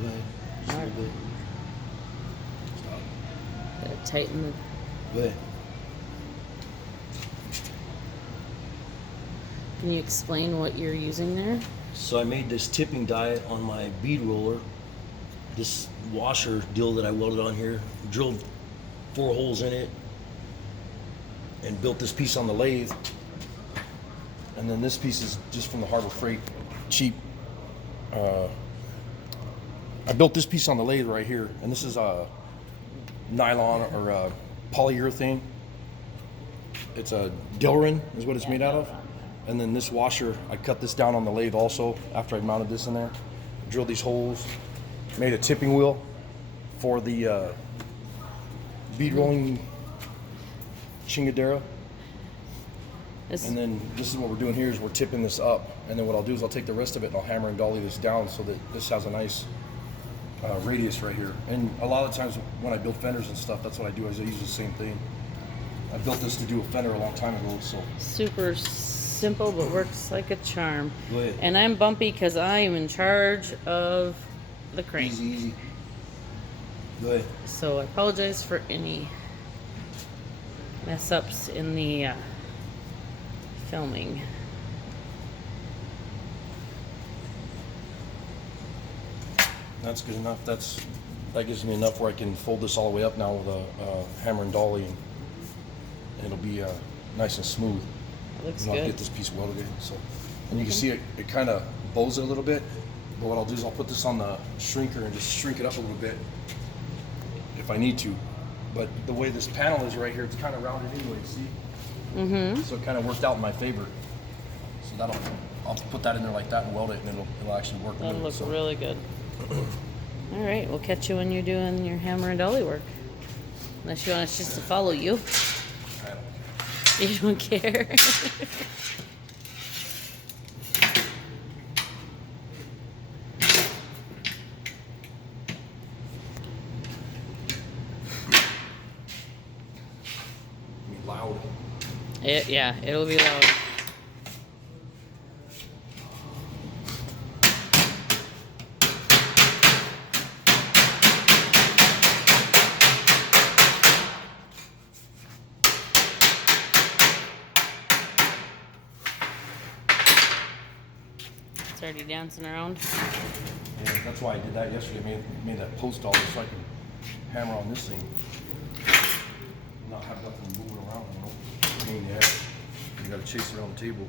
Go ahead. Just a little bit. Stop. Gotta tighten the. Go ahead. Can you explain what you're using there? So I made this tipping die on my bead roller. This washer deal that I welded on here, drilled 4 holes in it, and built this piece on the lathe. And then this piece is just from the Harbor Freight, cheap. I built this piece on the lathe right here, and this is a nylon or polyurethane. It's a Delrin is what it's made out of. And then this washer, I cut this down on the lathe also after I mounted this in there. Drilled these holes, made a tipping wheel for the bead rolling chingadera. And then this is what we're doing here is we're tipping this up. And then what I'll do is I'll take the rest of it and I'll hammer and dolly this down so that this has a nice radius right here. And a lot of times when I build fenders and stuff, that's what I do is I use the same thing. I built this to do a fender a long time ago, so. Super simple, but works like a charm. Go ahead. And I'm bumpy because I am in charge of the crane. Easy, easy. Go ahead. So I apologize for any mess ups in the filming. That's good enough. That gives me enough where I can fold this all the way up now with a hammer and dolly, and it'll be nice and smooth. That looks I'll good. get this piece welded in. So, and you can see it kind of bows it a little bit. But what I'll do is I'll put this on the shrinker and just shrink it up a little bit if I need to. But the way this panel is right here, it's kind of rounded anyway. See? Mm-hmm. So it kind of worked out in my favor. So I'll put that in there like that and weld it, and it'll actually work. That'll look so. really good. All right, we'll catch you when you're doing your hammer and dolly work. Unless you want us just to follow you. I don't care. You don't care. Be loud. Yeah, it'll be loud. It's already dancing around. Yeah, that's why I did that yesterday. Made that post all so I can hammer on this thing. Not have nothing moving around, you know. Pain in the ass. You gotta chase around the table.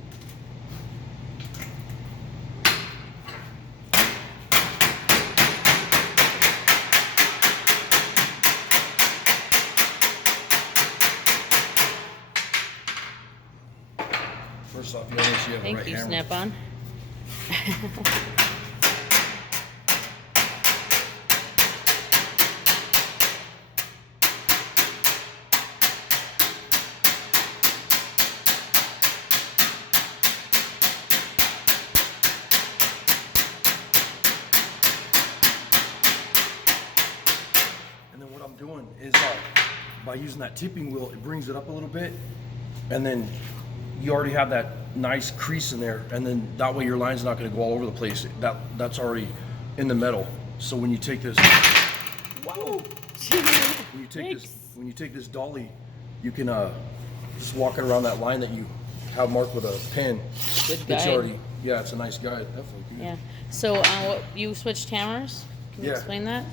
First off, you gotta make sure you have the Thank right you, hammer. Snap-on. And then what I'm doing is by using that tipping wheel, it brings it up a little bit, and then you already have that nice crease in there, and then that way your line's not going to go all over the place. That's already in the metal. So when you take this, Whoa! when you take this dolly, you can just walk it around that line that you have marked with a pen. Good It's guide. already, yeah, it's a nice guide. Definitely good. Yeah. So, what, you switched hammers? Can you Yeah. explain that?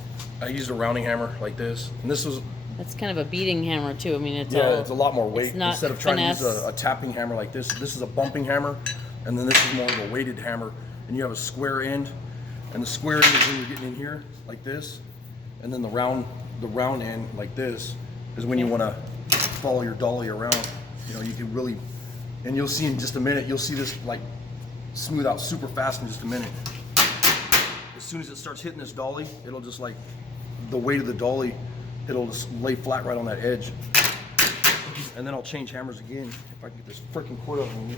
I used a rounding hammer like this, and this was That's kind of a beating hammer too. I mean, it's it's a lot more weight. it's not Instead of trying finesse. to use a tapping hammer like this is a bumping hammer, and then this is more of a weighted hammer, and you have a square end, and the square end is when you're getting in here like this, and then the round end like this is when you want to follow your dolly around. You know, you can really, and you'll see in just a minute, you'll see this like smooth out super fast in just a minute. As soon as it starts hitting this dolly, it'll just like the weight of the dolly, it'll just lay flat right on that edge. And then I'll change hammers again if I can get this freaking cord out of me.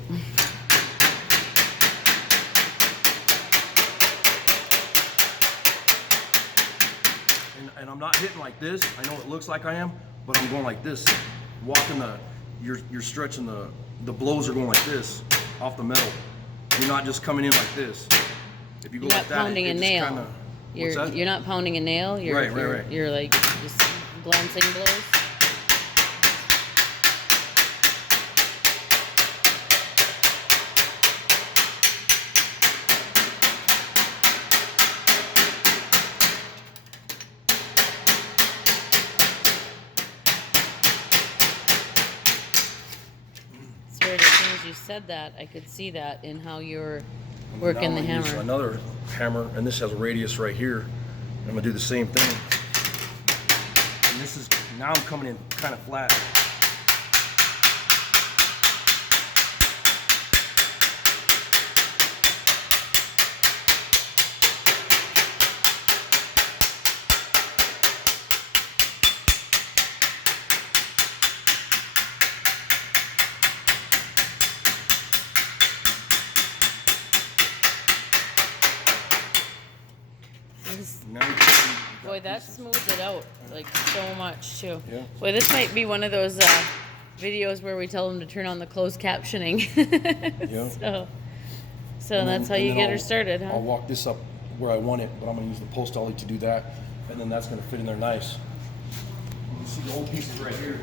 And I'm not hitting like this. I know it looks like I am, but I'm going like this. Walking you're stretching the blows are going like this off the metal. You're not just coming in like this. If you go You're like not that, pounding a just nail. kinda, What's that? You're not pounding a nail. Right. You're like just glancing blows. It's weird. As soon as you said that, I could see that in how you're working the Now I'm gonna use hammer. another hammer, and this has a radius right here. I'm gonna do the same thing. And this is, now I'm coming in kind of flat. Now you can- Boy, that smooths it out like so much too. Yeah. Boy, this might be one of those videos where we tell them to turn on the closed captioning. Yeah. So And that's then- how you and get then her started, huh? I'll walk this up where I want it, but I'm gonna use the post ollie to do that, and then that's gonna fit in there nice. You can see the old pieces right here.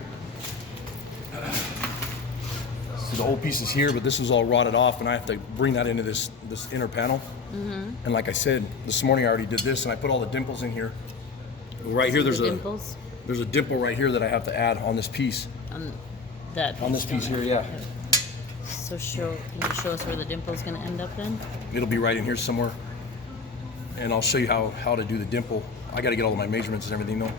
See the old pieces here, but this was all rotted off, and I have to bring that into this inner panel. And like I said, this morning I already did this, and I put all the dimples in here. Right here, there's dimples a dimple right here that I have to add on this piece. on that. On this piece here, yeah. So can you show us where the dimple's gonna end up then? It'll be right in here somewhere, and I'll show you how to do the dimple. I got to get all of my measurements and everything though.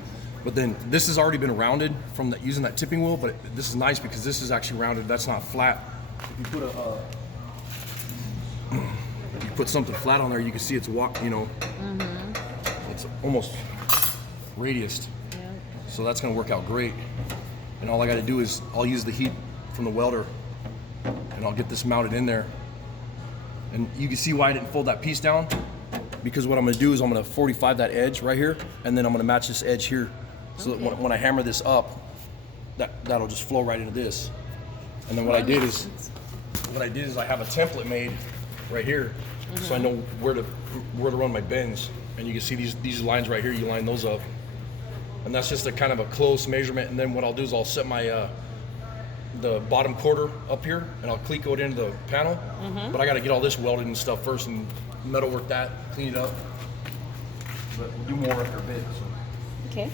But then this has already been rounded from using that tipping wheel, but this is nice because this is actually rounded. That's not flat. If you put something flat on there, you can see it's it's almost radiused. Yeah. So that's gonna work out great. And all I gotta do is I'll use the heat from the welder and I'll get this mounted in there. And you can see why I didn't fold that piece down, because what I'm gonna do is I'm gonna 45 that edge right here, and then I'm gonna match this edge here. So that when I hammer this up, that'll just flow right into this. And then what I did is I have a template made right here, so I know where to run my bends. And you can see these lines right here. You line those up, and that's just a kind of a close measurement. And then what I'll do is I'll set my the bottom quarter up here, and I'll cleco it into the panel. But I got to get all this welded and stuff first, and metalwork that, clean it up. But we'll do more after a bit. So. Okay.